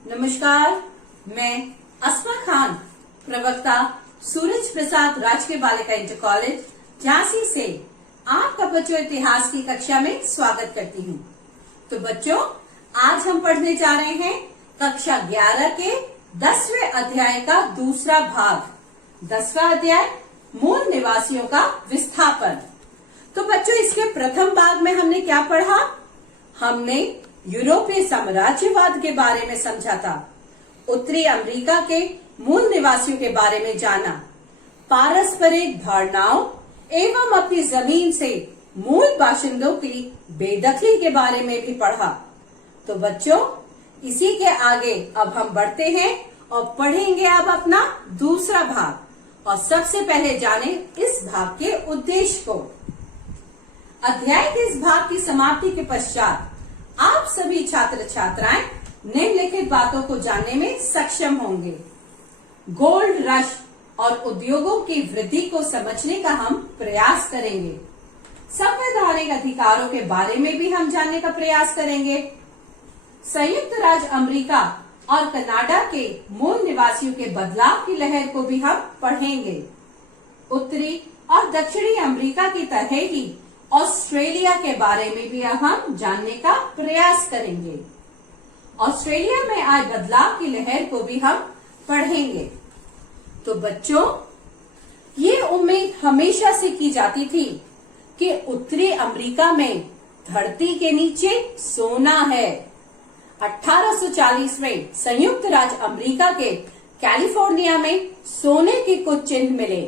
नमस्कार, मैं अस्मा खान, प्रवक्ता सूरज प्रसाद राजकीय बालिका इंटर कॉलेज झांसी से आपका बच्चों इतिहास की कक्षा में स्वागत करती हूँ। तो बच्चों, आज हम पढ़ने जा रहे हैं कक्षा 11 के 10वें अध्याय का दूसरा भाग। 10वां अध्याय मूल निवासियों का विस्थापन। तो बच्चों, इसके प्रथम भाग में हमने क्या पढ़ा? हमने यूरोपीय साम्राज्यवाद के बारे में समझा था, उत्तरी अमेरिका के मूल निवासियों के बारे में जाना, पारस्परिक धारणाओं एवं अपनी जमीन से मूल बाशिंदों की बेदखली के बारे में भी पढ़ा। तो बच्चों, इसी के आगे अब हम बढ़ते हैं और पढ़ेंगे अब अपना दूसरा भाग। और सबसे पहले जाने इस भाग के उद्देश्य को। अध्याय के इस भाग की समाप्ति के पश्चात आप सभी छात्र छात्राएं निम्नलिखित बातों को जानने में सक्षम होंगे। गोल्ड रश और उद्योगों की वृद्धि को समझने का हम प्रयास करेंगे। संवैधानिक अधिकारों के बारे में भी हम जानने का प्रयास करेंगे। संयुक्त राज्य अमेरिका और कनाडा के मूल निवासियों के बदलाव की लहर को भी हम पढ़ेंगे। उत्तरी और दक्षिणी अमेरिका की तरह ही ऑस्ट्रेलिया के बारे में भी हम जानने का प्रयास करेंगे। ऑस्ट्रेलिया में आए बदलाव की लहर को भी हम पढ़ेंगे। तो बच्चों, ये उम्मीद हमेशा से की जाती थी कि उत्तरी अमेरिका में धरती के नीचे सोना है। 1840 में संयुक्त राज्य अमेरिका के कैलिफोर्निया में सोने के कुछ चिन्ह मिले।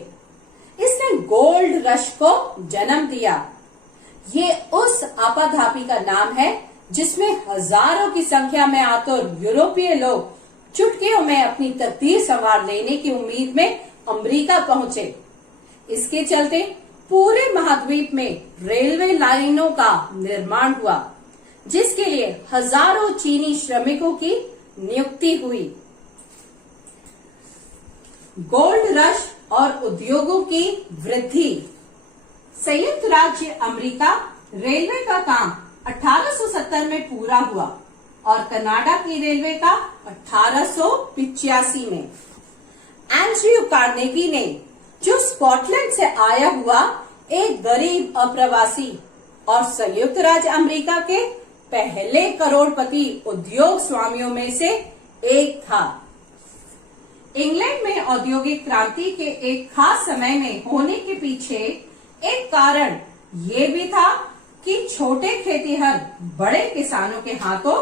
इसने गोल्ड रश को जन्म दिया। ये उस आपाधापी का नाम है जिसमें हजारों की संख्या में आतुर यूरोपीय लोग चुटकियों में अपनी तकदीर संवार लेने की उम्मीद में अमेरिका पहुंचे। इसके चलते पूरे महाद्वीप में रेलवे लाइनों का निर्माण हुआ, जिसके लिए हजारों चीनी श्रमिकों की नियुक्ति हुई। गोल्ड रश और उद्योगों की वृद्धि। संयुक्त राज्य अमेरिका रेलवे का काम 1870 में पूरा हुआ और कनाडा की रेलवे का 1885 में। एंड्रयू कार्नेगी ने, जो स्कॉटलैंड से आया हुआ एक गरीब अप्रवासी और संयुक्त राज्य अमेरिका के पहले करोड़पति उद्योग स्वामियों में से एक था। इंग्लैंड में औद्योगिक क्रांति के एक खास समय में होने के पीछे एक कारण ये भी था कि छोटे खेतीहर बड़े किसानों के हाथों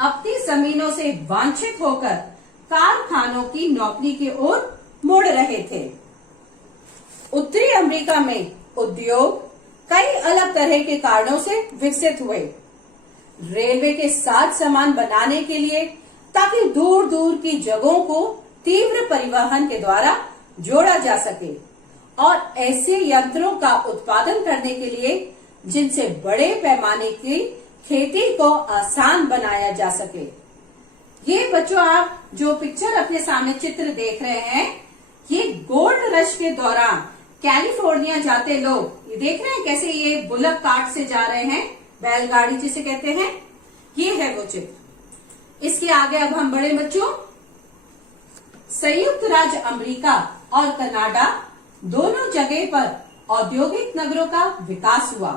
अपनी जमीनों से वांछित होकर कारखानों की नौकरी की ओर मुड़ रहे थे। उत्तरी अमेरिका में उद्योग कई अलग तरह के कारणों से विकसित हुए। रेलवे के साथ सामान बनाने के लिए, ताकि दूर दूर की जगहों को तीव्र परिवहन के द्वारा जोड़ा जा सके, और ऐसे यंत्रों का उत्पादन करने के लिए जिनसे बड़े पैमाने की खेती को आसान बनाया जा सके। ये बच्चों, आप जो पिक्चर अपने सामने चित्र देख रहे हैं, ये गोल्ड रश के दौरान कैलिफोर्निया जाते लोग, ये देख रहे हैं कैसे ये बुलक कार्ट से जा रहे हैं, बैलगाड़ी जिसे कहते हैं, ये है वो चित्र। इसके आगे अब हम बढ़े बच्चों। संयुक्त राज्य अमेरिका और कनाडा दोनों जगह पर औद्योगिक नगरों का विकास हुआ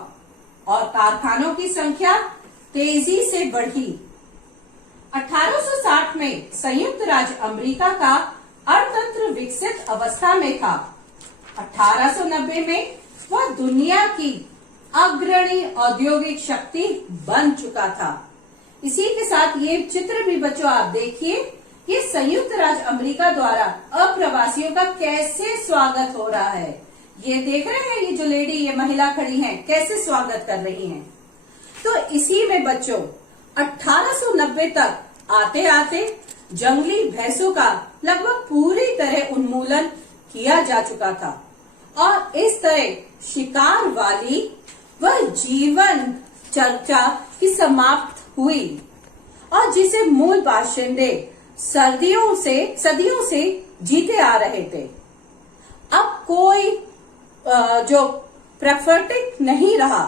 और कारखानों की संख्या तेजी से बढ़ी। 1860 में संयुक्त राज्य अमेरिका का अर्थतंत्र विकसित अवस्था में था। 1890 में वह दुनिया की अग्रणी औद्योगिक शक्ति बन चुका था। इसी के साथ ये चित्र भी बच्चों आप देखिए, ये संयुक्त राज्य अमेरिका द्वारा अप्रवासियों का कैसे स्वागत हो रहा है। ये देख रहे हैं, ये जो लेडी, ये महिला खड़ी हैं, कैसे स्वागत कर रही हैं। तो इसी में बच्चों 1890 तक आते आते जंगली भैंसों का लगभग पूरी तरह उन्मूलन किया जा चुका था और इस तरह शिकार वाली वह जीवन चर्चा की समाप्त हुई, और जिसे मूल बाशिंदे सदियों से जीते आ रहे थे। अब कोई जो प्राकृतिक नहीं रहा,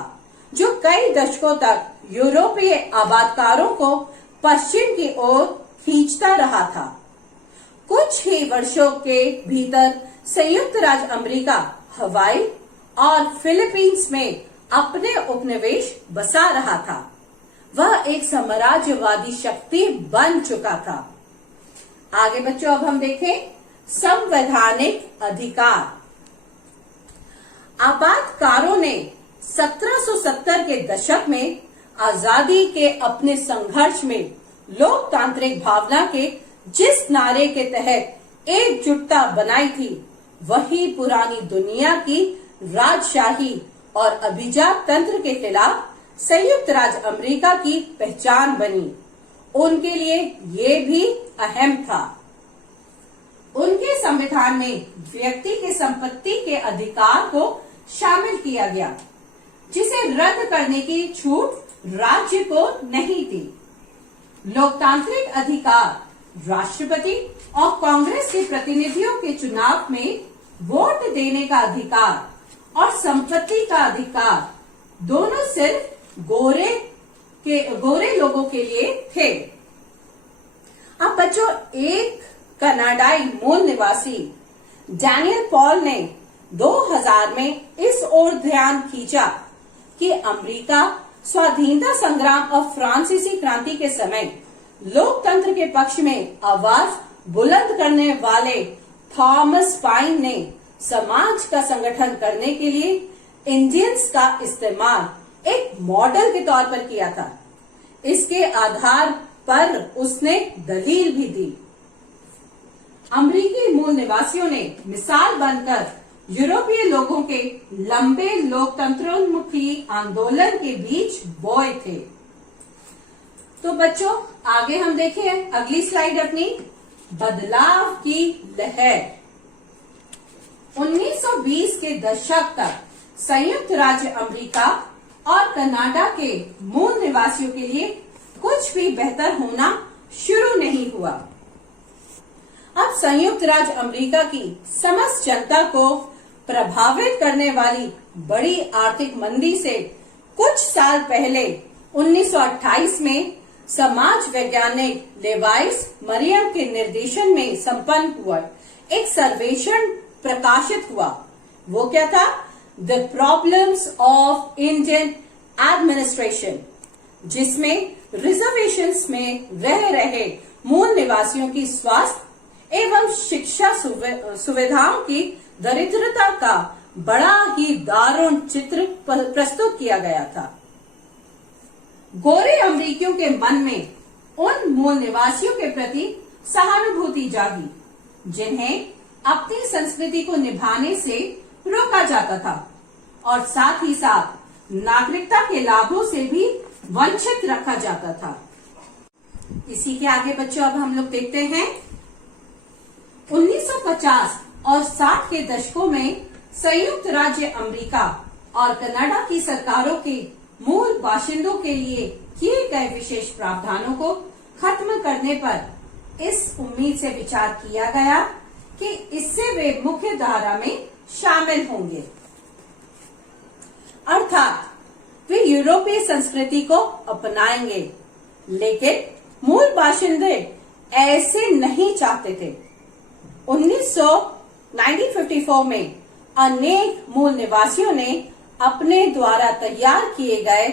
जो कई दशकों तक यूरोपीय आबादकारों को पश्चिम की ओर खींचता रहा था। कुछ ही वर्षों के भीतर संयुक्त राज्य अमेरिका हवाई और फिलीपींस में अपने उपनिवेश बसा रहा था। वह एक साम्राज्यवादी शक्ति बन चुका था। आगे बच्चों अब हम देखें संवैधानिक अधिकार। आबादकारों ने 1770 के दशक में आजादी के अपने संघर्ष में लोकतांत्रिक भावना के जिस नारे के तहत एकजुटता बनाई थी, वही पुरानी दुनिया की राजशाही और अभिजात तंत्र के खिलाफ संयुक्त राज्य अमेरिका की पहचान बनी। उनके लिए ये भी अहम था। उनके संविधान में व्यक्ति के संपत्ति के अधिकार को शामिल किया गया, जिसे रद्द करने की छूट राज्य को नहीं थी। लोकतांत्रिक अधिकार राष्ट्रपति और कांग्रेस के प्रतिनिधियों के चुनाव में वोट देने का अधिकार और संपत्ति का अधिकार दोनों सिर्फ गोरे लोगों के लिए थे। अब बच्चों, एक कनाडाई मूल निवासी डैनियल पॉल ने 2000 में इस ओर ध्यान खींचा कि अमेरिका स्वाधीनता संग्राम और फ्रांसीसी क्रांति के समय लोकतंत्र के पक्ष में आवाज बुलंद करने वाले थॉमस पाइन ने समाज का संगठन करने के लिए इंडियंस का इस्तेमाल एक मॉडल के तौर पर किया था। इसके आधार पर उसने दलील भी दी। अमेरिकी मूल निवासियों ने मिसाल बनकर यूरोपीय लोगों के लंबे लोकतंत्रोन्मुखी आंदोलन के बीच बोए थे। तो बच्चों, आगे हम देखें अगली स्लाइड अपनी, बदलाव की लहर। 1920 के दशक तक संयुक्त राज्य अमेरिका और कनाडा के मूल निवासियों के लिए कुछ भी बेहतर होना शुरू नहीं हुआ। अब संयुक्त राज्य अमेरिका की समस्त जनता को प्रभावित करने वाली बड़ी आर्थिक मंदी से कुछ साल पहले 1928 में समाज वैज्ञानिक लेवाइस मरियम के निर्देशन में संपन्न हुआ एक सर्वेक्षण प्रकाशित हुआ। वो क्या था? The problems of Indian administration, जिसमें रिजर्वेशंस में रह रहे मूल निवासियों की स्वास्थ्य एवं शिक्षा सुविधाओं की दरिद्रता का बड़ा ही दारुण चित्र प्रस्तुत किया गया था। गोरे अमेरिकियों के मन में उन मूल निवासियों के प्रति सहानुभूति जागी, जिन्हें अपनी संस्कृति को निभाने से रोका जाता था और साथ ही साथ नागरिकता के लाभों से भी वंचित रखा जाता था। इसी के आगे बच्चों अब हम लोग देखते हैं 1950 और 60 के दशकों में संयुक्त राज्य अमेरिका और कनाडा की सरकारों के मूल बाशिंदों के लिए किए गए विशेष प्रावधानों को खत्म करने पर इस उम्मीद से विचार किया गया कि इससे वे मुख्य धारा में शामिल होंगे, अर्थात वे यूरोपीय संस्कृति को अपनाएंगे। लेकिन मूल बाशिंदे ऐसे नहीं चाहते थे। 1954 में अनेक मूल निवासियों ने अपने द्वारा तैयार किए गए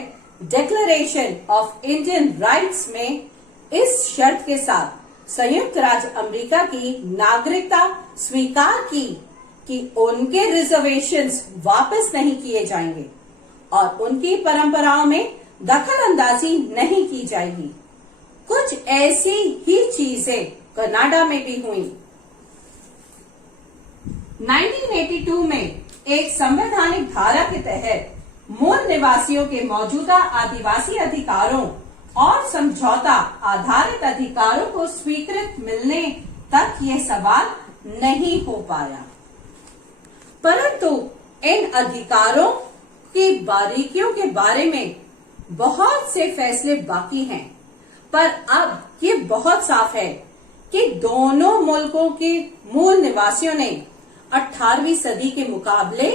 डिक्लेरेशन ऑफ इंडियन राइट्स में इस शर्त के साथ संयुक्त राज्य अमेरिका की नागरिकता स्वीकार की कि उनके रिजर्वेशंस वापस नहीं किए जाएंगे और उनकी परंपराओं में दखल अंदाजी नहीं की जाएगी। कुछ ऐसी ही चीजें कनाडा में भी हुई। 1982 में एक संवैधानिक धारा के तहत मूल निवासियों के मौजूदा आदिवासी अधिकारों और समझौता आधारित अधिकारों को स्वीकृत मिलने तक यह सवाल नहीं हो पाया, परंतु इन अधिकारों की बारीकियों के बारे में बहुत से फैसले बाकी हैं। पर अब ये बहुत साफ है कि दोनों मुल्कों के मूल निवासियों ने 18वीं सदी के मुकाबले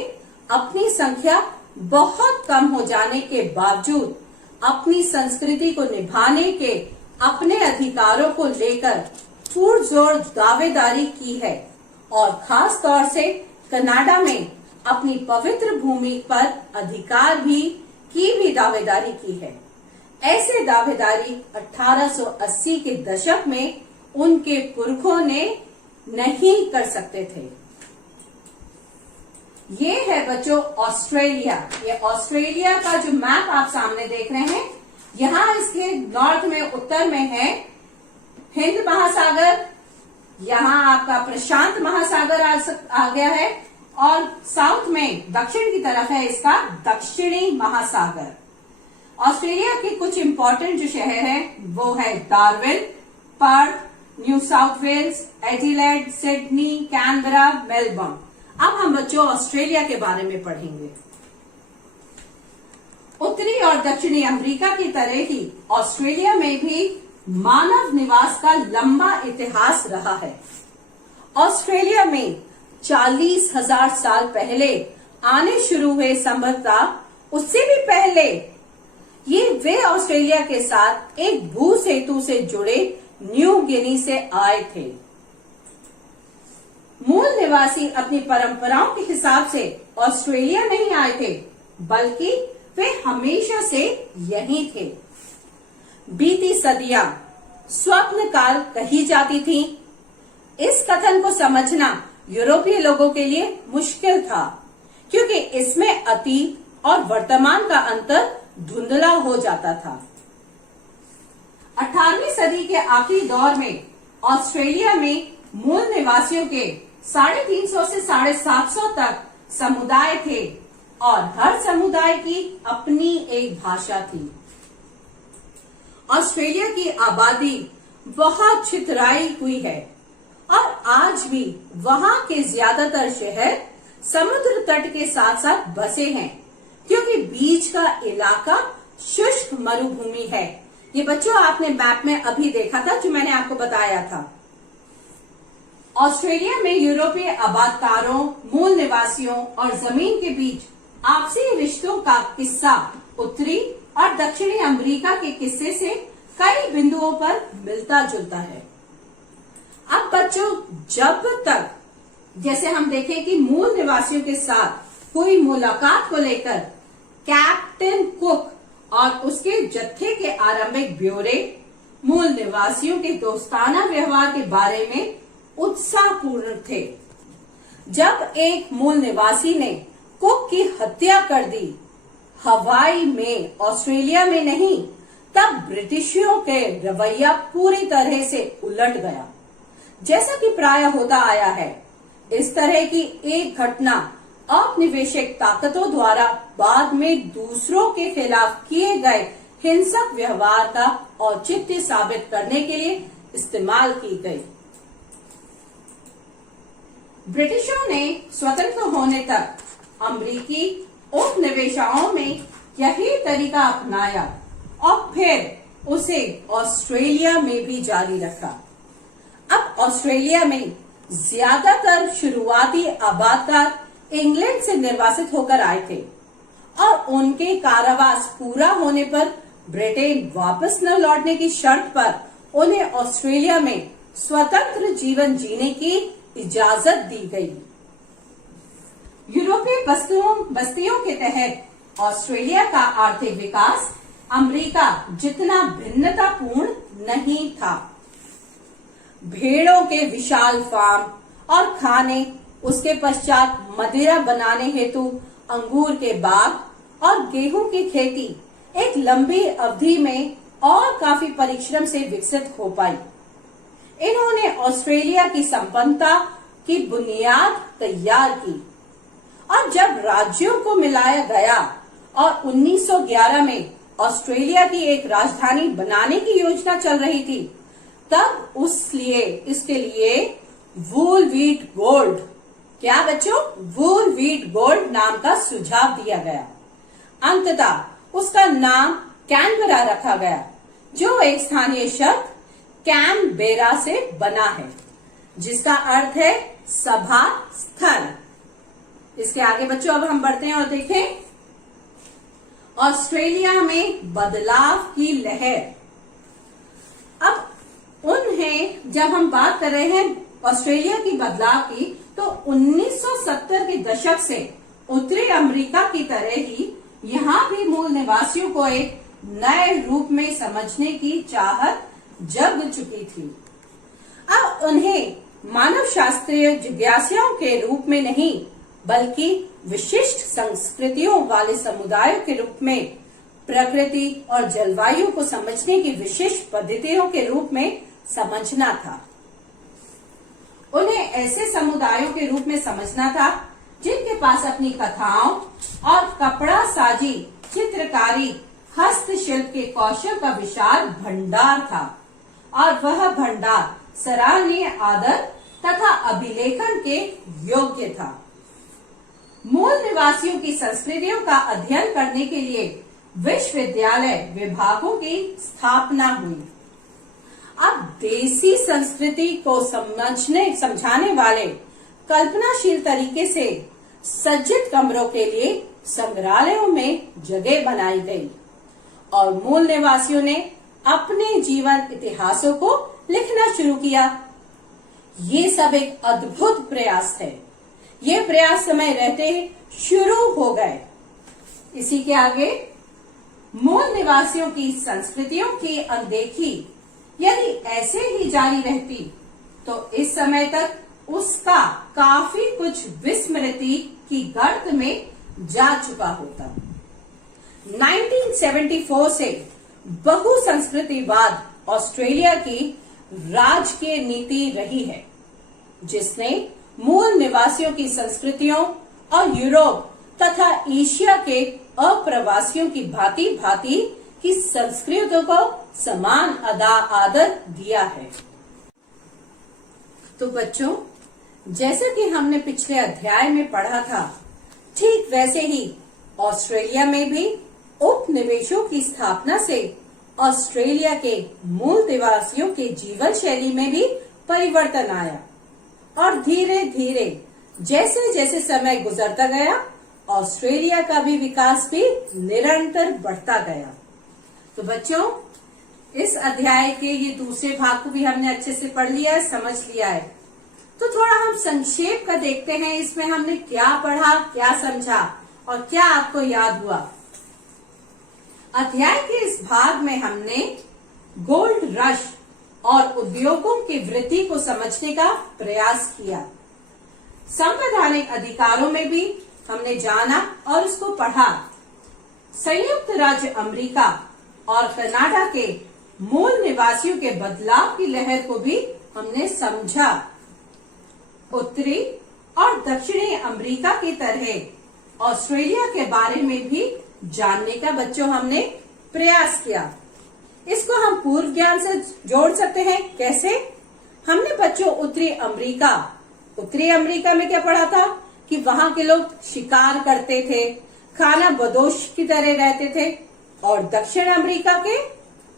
अपनी संख्या बहुत कम हो जाने के बावजूद अपनी संस्कृति को निभाने के अपने अधिकारों को लेकर पुरजोर दावेदारी की है और खास तौर से कनाडा में अपनी पवित्र भूमि पर अधिकार की भी दावेदारी की है। ऐसे दावेदारी 1880 के दशक में उनके पुरखों ने नहीं कर सकते थे। ये है बच्चों ऑस्ट्रेलिया। ये ऑस्ट्रेलिया का जो मैप आप सामने देख रहे हैं, यहाँ इसके नॉर्थ में, उत्तर में है हिंद महासागर, यहाँ आपका प्रशांत महासागर आ गया है, और साउथ में दक्षिण की तरफ है इसका दक्षिणी महासागर। ऑस्ट्रेलिया के कुछ इंपॉर्टेंट जो शहर हैं वो है Darwin, Perth, New South Wales, Adelaide, Sydney, Canberra, Melbourne. अब हम बच्चों ऑस्ट्रेलिया के बारे में पढ़ेंगे। उत्तरी और दक्षिणी अमेरिका की तरह ही ऑस्ट्रेलिया में भी मानव निवास का लंबा इतिहास रहा है। ऑस्ट्रेलिया में 40,000 साल पहले आने शुरू हुए, संभवतः उससे भी पहले ये वे ऑस्ट्रेलिया के साथ एक भू सेतु से जुड़े न्यू गिनी से आए थे। मूल निवासी अपनी परंपराओं के हिसाब से ऑस्ट्रेलिया नहीं आए थे, बल्कि वे हमेशा से यहीं थे। बीती सदियां स्वप्न काल कही जाती थी। इस कथन को समझना यूरोपीय लोगों के लिए मुश्किल था, क्योंकि इसमें अतीत और वर्तमान का अंतर धुंधला हो जाता था। 18वीं सदी के आखिरी दौर में ऑस्ट्रेलिया में मूल निवासियों के 350 से 750 तक समुदाय थे और हर समुदाय की अपनी एक भाषा थी। ऑस्ट्रेलिया की आबादी बहुत छितराई हुई है और आज भी वहां के ज्यादातर शहर समुद्र तट के साथ साथ बसे हैं, क्योंकि बीच का इलाका शुष्क मरुभूमि है। ये बच्चों आपने मैप में अभी देखा था, जो मैंने आपको बताया था। ऑस्ट्रेलिया में यूरोपीय आबादकारों, मूल निवासियों और जमीन के बीच आपसी रिश्तों का किस्सा उत्तरी और दक्षिणी अमेरिका के किस्से से कई बिंदुओं पर मिलता जुलता है। अब बच्चों, जब तक जैसे हम देखें कि मूल निवासियों के साथ हुई मुलाकात को लेकर कैप्टन कुक और उसके जत्थे के आरंभिक ब्यौरे मूल निवासियों के दोस्ताना व्यवहार के बारे में उत्साहपूर्ण थे। जब एक मूल निवासी ने कुक की हत्या कर दी, हवाई में, ऑस्ट्रेलिया में नहीं, तब ब्रिटिशियों के रवैया पूरी तरह से उलट गया। जैसा कि प्राय होता आया है, इस तरह की एक घटना औपनिवेशिक ताकतों द्वारा बाद में दूसरों के खिलाफ किए गए हिंसक व्यवहार का औचित्य साबित करने के लिए इस्तेमाल की गई। ब्रिटिशों ने स्वतंत्र होने तक अमेरिकी उपनिवेशों में यही तरीका अपनाया और फिर उसे ऑस्ट्रेलिया में भी जारी रखा। अब ऑस्ट्रेलिया में ज्यादातर शुरुआती आबादकार इंग्लैंड से निर्वासित होकर आए थे और उनके कारावास पूरा होने पर ब्रिटेन वापस न लौटने की शर्त पर उन्हें ऑस्ट्रेलिया में स्वतंत्र जीवन जीने की इजाजत दी गई। यूरोपीय बस्तियों के तहत ऑस्ट्रेलिया का आर्थिक विकास अमेरिका जितना भिन्नतापूर्ण नहीं था। भेड़ों के विशाल फार्म और खाने, उसके पश्चात मदिरा बनाने हेतु अंगूर के बाग और गेहूं की खेती एक लंबी अवधि में और काफी परिश्रम से विकसित हो पाई। इन्होंने ऑस्ट्रेलिया की संपन्नता की बुनियाद तैयार की और जब राज्यों को मिलाया गया और 1911 में ऑस्ट्रेलिया की एक राजधानी बनाने की योजना चल रही थी, तब इसके लिए वूल व्हीट गोल्ड, क्या बच्चों, वूल व्हीट गोल्ड नाम का सुझाव दिया गया। अंततः उसका नाम कैनबरा रखा गया, जो एक स्थानीय शब्द कैनबेरा से बना है, जिसका अर्थ है सभा स्थल। इसके आगे बच्चों अब हम बढ़ते हैं और देखें ऑस्ट्रेलिया में बदलाव की लहर। उन्हें जब हम बात कर रहे हैं ऑस्ट्रेलिया की बदलाव की, तो 1970 के दशक से उत्तरी अमेरिका की तरह ही यहाँ भी मूल निवासियों को एक नए रूप में समझने की चाहत जग चुकी थी। अब उन्हें मानव शास्त्रीय जिज्ञासाओं के रूप में नहीं, बल्कि विशिष्ट संस्कृतियों वाले समुदायों के रूप में, प्रकृति और जलवायु को समझने की विशिष्ट पद्धतियों के रूप में समझना था। उन्हें ऐसे समुदायों के रूप में समझना था जिनके पास अपनी कथाओं और कपड़ा साजी, चित्रकारी, हस्तशिल्प के कौशल का विशाल भंडार था, और वह भंडार सराहनीय आदर तथा अभिलेखन के योग्य था। मूल निवासियों की संस्कृतियों का अध्ययन करने के लिए विश्वविद्यालय विभागों की स्थापना हुई। अब देसी संस्कृति को समझाने वाले कल्पनाशील तरीके से सज्जित कमरों के लिए संग्रहालयों में जगह बनाई गई और मूल निवासियों ने अपने जीवन इतिहासों को लिखना शुरू किया। ये सब एक अद्भुत प्रयास है। ये प्रयास समय रहते शुरू हो गए। इसी के आगे मूल निवासियों की संस्कृतियों की अनदेखी यदि ऐसे ही जारी रहती तो इस समय तक उसका काफी कुछ विस्मृति की गर्त में जा चुका होता। 1974 से बहुसंस्कृतिवाद ऑस्ट्रेलिया की राजकीय नीति रही है, जिसने मूल निवासियों की संस्कृतियों और यूरोप तथा एशिया के अप्रवासियों की भांति भांति की संस्कृतियों को समान आदर दिया है। तो बच्चों, जैसे कि हमने पिछले अध्याय में पढ़ा था, ठीक वैसे ही ऑस्ट्रेलिया में भी उपनिवेशों की स्थापना से ऑस्ट्रेलिया के मूल निवासियों के जीवन शैली में भी परिवर्तन आया, और धीरे धीरे जैसे जैसे समय गुजरता गया, ऑस्ट्रेलिया का भी विकास भी निरंतर बढ़ता गया। तो बच्चों, इस अध्याय के ये दूसरे भाग को भी हमने अच्छे से पढ़ लिया है, समझ लिया है। तो थोड़ा हम संक्षेप का देखते हैं, इसमें हमने क्या पढ़ा, क्या समझा और क्या आपको याद हुआ। अध्याय के इस भाग में हमने गोल्ड रश और उद्योगों की वृद्धि को समझने का प्रयास किया। संवैधानिक अधिकारों में भी हमने जाना और उसको पढ़ा। संयुक्त राज्य अमेरिका और कनाडा के मूल निवासियों के बदलाव की लहर को भी हमने समझा। उत्तरी और दक्षिणी अमेरिका की तरह ऑस्ट्रेलिया के बारे में भी जानने का बच्चों हमने प्रयास किया। इसको हम पूर्व ज्ञान से जोड़ सकते हैं। कैसे? हमने बच्चों उत्तरी अमेरिका में क्या पढ़ा था कि वहां के लोग शिकार करते थे, खाना बदोश की तरह रहते थे, और दक्षिण अमेरिका के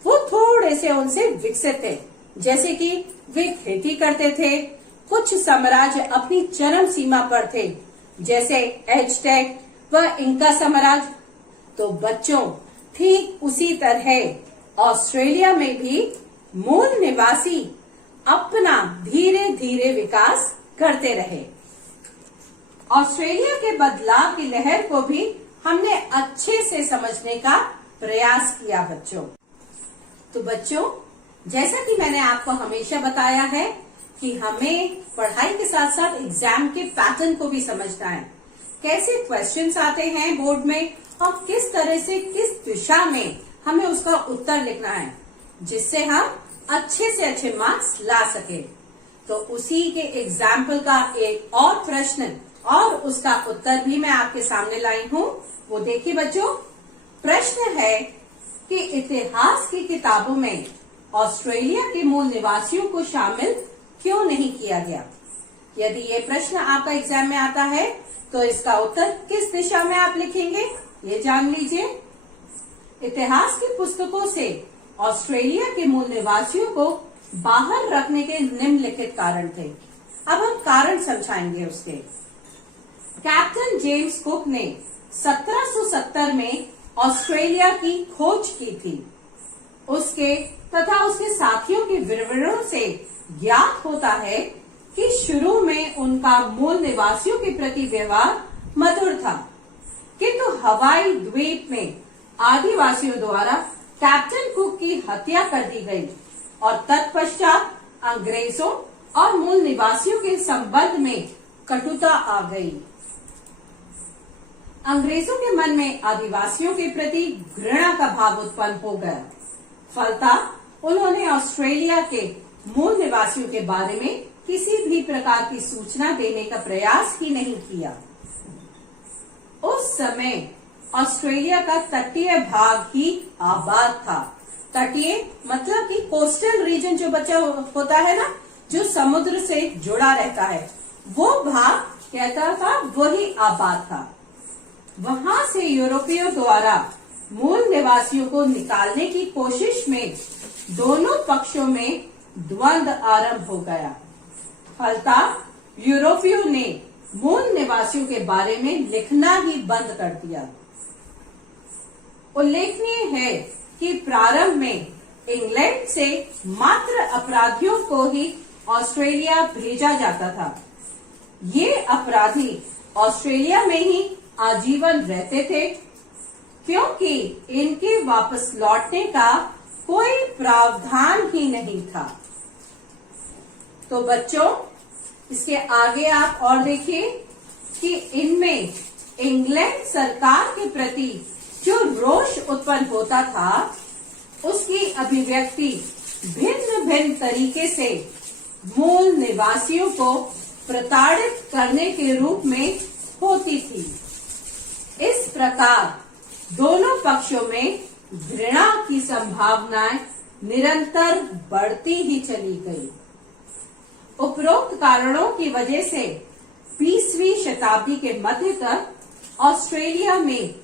वो थोड़े से उनसे विकसित थे, जैसे कि वे खेती करते थे। कुछ साम्राज्य अपनी चरम सीमा पर थे, जैसे एज़टेक व इंका साम्राज्य। तो बच्चों, ठीक उसी तरह ऑस्ट्रेलिया में भी मूल निवासी अपना धीरे धीरे विकास करते रहे। ऑस्ट्रेलिया के बदलाव की लहर को भी हमने अच्छे से समझने का प्रयास किया बच्चों। तो बच्चों, जैसा कि मैंने आपको हमेशा बताया है कि हमें पढ़ाई के साथ साथ एग्जाम के पैटर्न को भी समझना है। कैसे क्वेश्चंस आते हैं बोर्ड में और किस तरह से किस दिशा में हमें उसका उत्तर लिखना है, जिससे हम अच्छे से अच्छे मार्क्स ला सके। तो उसी के एग्जाम्पल का एक और प्रश्न और उसका उत्तर भी मैं आपके सामने लाई हूँ। वो देखिए बच्चों, प्रश्न है कि इतिहास की किताबों में ऑस्ट्रेलिया के मूल निवासियों को शामिल क्यों नहीं किया गया। यदि ये प्रश्न आपका एग्जाम में आता है तो इसका उत्तर किस दिशा में आप लिखेंगे, ये जान लीजिए। इतिहास की पुस्तकों से ऑस्ट्रेलिया के मूल निवासियों को बाहर रखने के निम्नलिखित कारण थे। अब हम कारण समझाएंगे उसके। कैप्टन जेम्स कुक ने 1770 में ऑस्ट्रेलिया की खोज की थी। उसके तथा उसके साथियों के विवरणों से ज्ञात होता है कि शुरू में उनका मूल निवासियों के प्रति व्यवहार मधुर था, किंतु हवाई द्वीप में आदिवासियों द्वारा कैप्टन कुक की हत्या कर दी गई और तत्पश्चात अंग्रेजों और मूल निवासियों के संबंध में कटुता आ गई। अंग्रेजों के मन में आदिवासियों के प्रति घृणा का भाव उत्पन्न हो गया। फलतः उन्होंने ऑस्ट्रेलिया के मूल निवासियों के बारे में किसी भी प्रकार की सूचना देने का प्रयास ही नहीं किया। उस समय ऑस्ट्रेलिया का तटीय भाग ही आबाद था। तटीय मतलब कि कोस्टल रीजन जो बचा होता है ना, जो समुद्र से जुड़ा रहता है, वो भाग कहता था वही आबाद था। वहां से यूरोपियों द्वारा मूल निवासियों को निकालने की कोशिश में दोनों पक्षों में द्वंद्व आरंभ हो गया। फलतः यूरोपियों ने मूल निवासियों के बारे में लिखना ही बंद कर दिया। उल्लेखनीय है कि प्रारंभ में इंग्लैंड से मात्र अपराधियों को ही ऑस्ट्रेलिया भेजा जाता था। ये अपराधी ऑस्ट्रेलिया में ही आजीवन रहते थे, क्योंकि इनके वापस लौटने का कोई प्रावधान ही नहीं था। तो बच्चों, इसके आगे आप और देखिए कि इनमें इंग्लैंड सरकार के प्रति जो रोष उत्पन्न होता था, उसकी अभिव्यक्ति भिन्न भिन्न तरीके से मूल निवासियों को प्रताड़ित करने के रूप में होती थी। इस प्रकार दोनों पक्षों में घृणा की संभावनाएं निरंतर बढ़ती ही चली गई। उपरोक्त कारणों की वजह से 20वीं शताब्दी के मध्य तक ऑस्ट्रेलिया में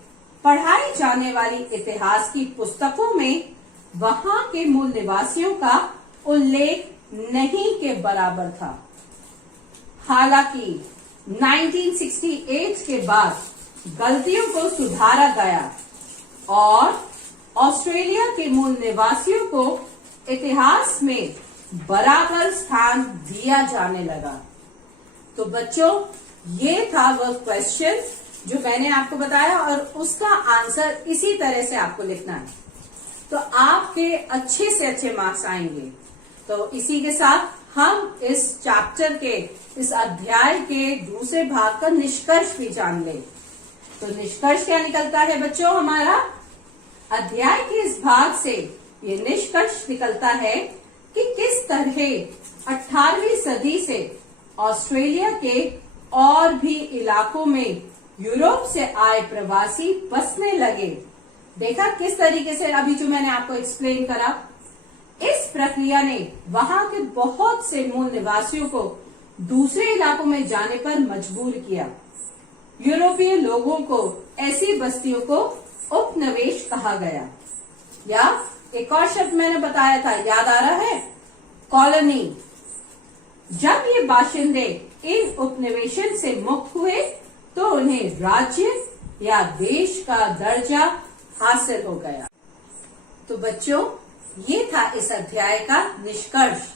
पढ़ाई जाने वाली इतिहास की पुस्तकों में वहां के मूल निवासियों का उल्लेख नहीं के बराबर था। हालांकि 1968 के बाद गलतियों को सुधारा गया और ऑस्ट्रेलिया के मूल निवासियों को इतिहास में बराबर स्थान दिया जाने लगा। तो बच्चों, ये था वह क्वेश्चन जो मैंने आपको बताया और उसका आंसर इसी तरह से आपको लिखना है, तो आपके अच्छे से अच्छे मार्क्स आएंगे। तो इसी के साथ हम इस चैप्टर के, इस अध्याय के दूसरे भाग का निष्कर्ष भी जान ले। तो निष्कर्ष क्या निकलता है बच्चों? हमारा अध्याय के इस भाग से ये निष्कर्ष निकलता है कि किस तरह 18वीं सदी से ऑस्ट्रेलिया के और भी इलाकों में यूरोप से आए प्रवासी बसने लगे। देखा किस तरीके से, अभी जो मैंने आपको एक्सप्लेन करा, इस प्रक्रिया ने वहां के बहुत से मूल निवासियों को दूसरे इलाकों में जाने पर मजबूर किया। यूरोपीय लोगों को ऐसी बस्तियों को उपनिवेश कहा गया, या एक और शब्द मैंने बताया था, याद आ रहा है? कॉलोनी। जब ये बाशिंदे इन उपनिवेशन से मुक्त हुए तो उन्हें राज्य या देश का दर्जा हासिल हो गया। तो बच्चों, ये था इस अध्याय का निष्कर्ष।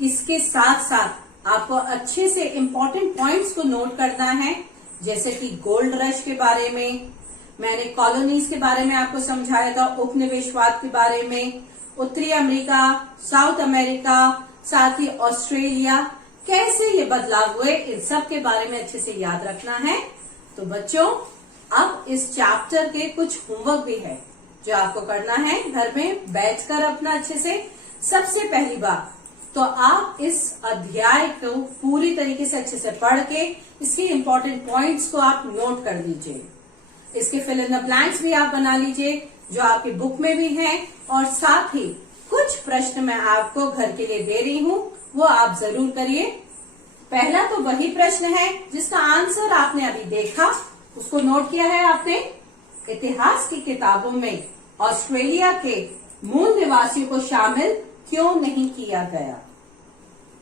इसके साथ साथ आपको अच्छे से इम्पोर्टेंट पॉइंट्स को नोट करना है, जैसे कि गोल्ड रश के बारे में, मैंने कॉलोनीज के बारे में आपको समझाया था, उपनिवेशवाद के बारे में, उत्तरी अमेरिका, साउथ अमेरिका, साथ ही ऑस्ट्रेलिया, कैसे ये बदलाव हुए, इन सब के बारे में अच्छे से याद रखना है। तो बच्चों, अब इस चैप्टर के कुछ होमवर्क भी है जो आपको करना है घर में बैठकर अपना अच्छे से। सबसे पहली बात तो आप इस अध्याय को पूरी तरीके से अच्छे से पढ़ के इसके इम्पोर्टेंट पॉइंट्स को आप नोट कर लीजिए। इसके फिल इन द ब्लैंक्स भी आप बना लीजिए जो आपकी बुक में भी है, और साथ ही कुछ प्रश्न मैं आपको घर के लिए दे रही हूँ, वो आप जरूर करिए। पहला तो वही प्रश्न है जिसका आंसर आपने अभी देखा, उसको नोट किया है आपने। इतिहास की किताबों में ऑस्ट्रेलिया के मूल निवासियों को शामिल क्यों नहीं किया गया?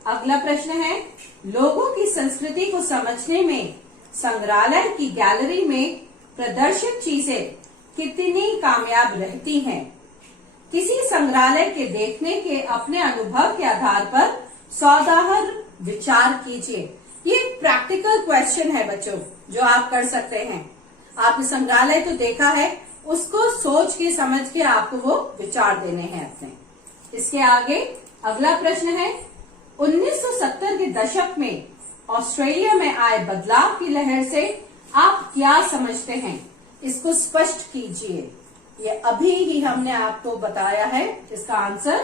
अगला प्रश्न है, लोगों की संस्कृति को समझने में संग्रहालय की गैलरी में प्रदर्शित चीजें कितनी कामयाब रहती हैं? किसी संग्रहालय के देखने के अपने अनुभव के आधार पर सौदाहर विचार कीजिए। ये प्रैक्टिकल क्वेश्चन है बच्चों, जो आप कर सकते हैं। आपने संग्रहालय तो देखा है, उसको सोच के समझ के आपको वो विचार देने हैं अपने। इसके आगे अगला प्रश्न है, 1970 के दशक में ऑस्ट्रेलिया में आए बदलाव की लहर से आप क्या समझते हैं? इसको स्पष्ट कीजिए। ये अभी ही हमने आपको बताया है इसका आंसर।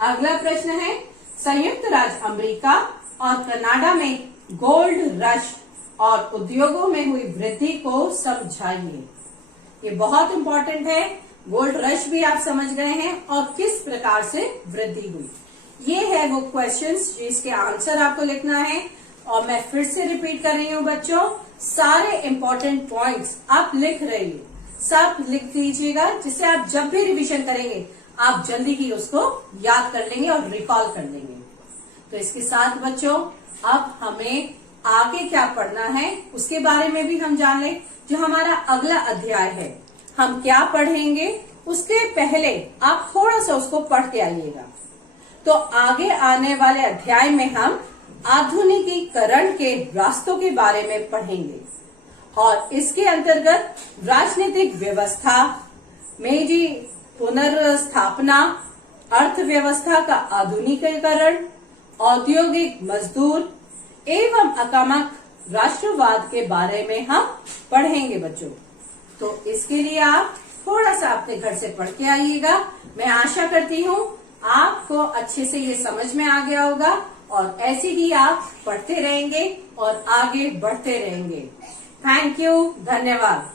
अगला प्रश्न है, संयुक्त राज्य अमेरिका और कनाडा में गोल्ड रश और उद्योगों में हुई वृद्धि को समझाइए। ये बहुत इंपॉर्टेंट है। गोल्ड रश भी आप समझ गए हैं और किस प्रकार से वृद्धि हुई। ये है वो क्वेश्चंस जिसके आंसर आपको लिखना है। और मैं फिर से रिपीट कर रही हूँ बच्चों, सारे इंपॉर्टेंट पॉइंट्स आप लिख रही हो, सब लिख लीजिएगा, जिससे आप जब भी रिवीजन करेंगे आप जल्दी ही उसको याद कर लेंगे और रिकॉल कर लेंगे। तो इसके साथ बच्चों अब हमें आगे क्या पढ़ना है उसके बारे में भी हम जान लें। जो हमारा अगला अध्याय है, हम क्या पढ़ेंगे उसके पहले आप थोड़ा सा उसको पढ़ के आइएगा। तो आगे आने वाले अध्याय में हम आधुनिकीकरण के रास्तों के बारे में पढ़ेंगे और इसके अंतर्गत राजनीतिक व्यवस्था, मेजी पुनर्स्थापना, अर्थव्यवस्था का आधुनिकीकरण, औद्योगिक मजदूर एवं आक्रामक राष्ट्रवाद के बारे में हम पढ़ेंगे बच्चों। तो इसके लिए आप थोड़ा सा अपने घर से पढ़ के आइएगा। मैं आशा करती हूँ आपको अच्छे से ये समझ में आ गया होगा और ऐसे ही आप पढ़ते रहेंगे और आगे बढ़ते रहेंगे। थैंक यू, धन्यवाद।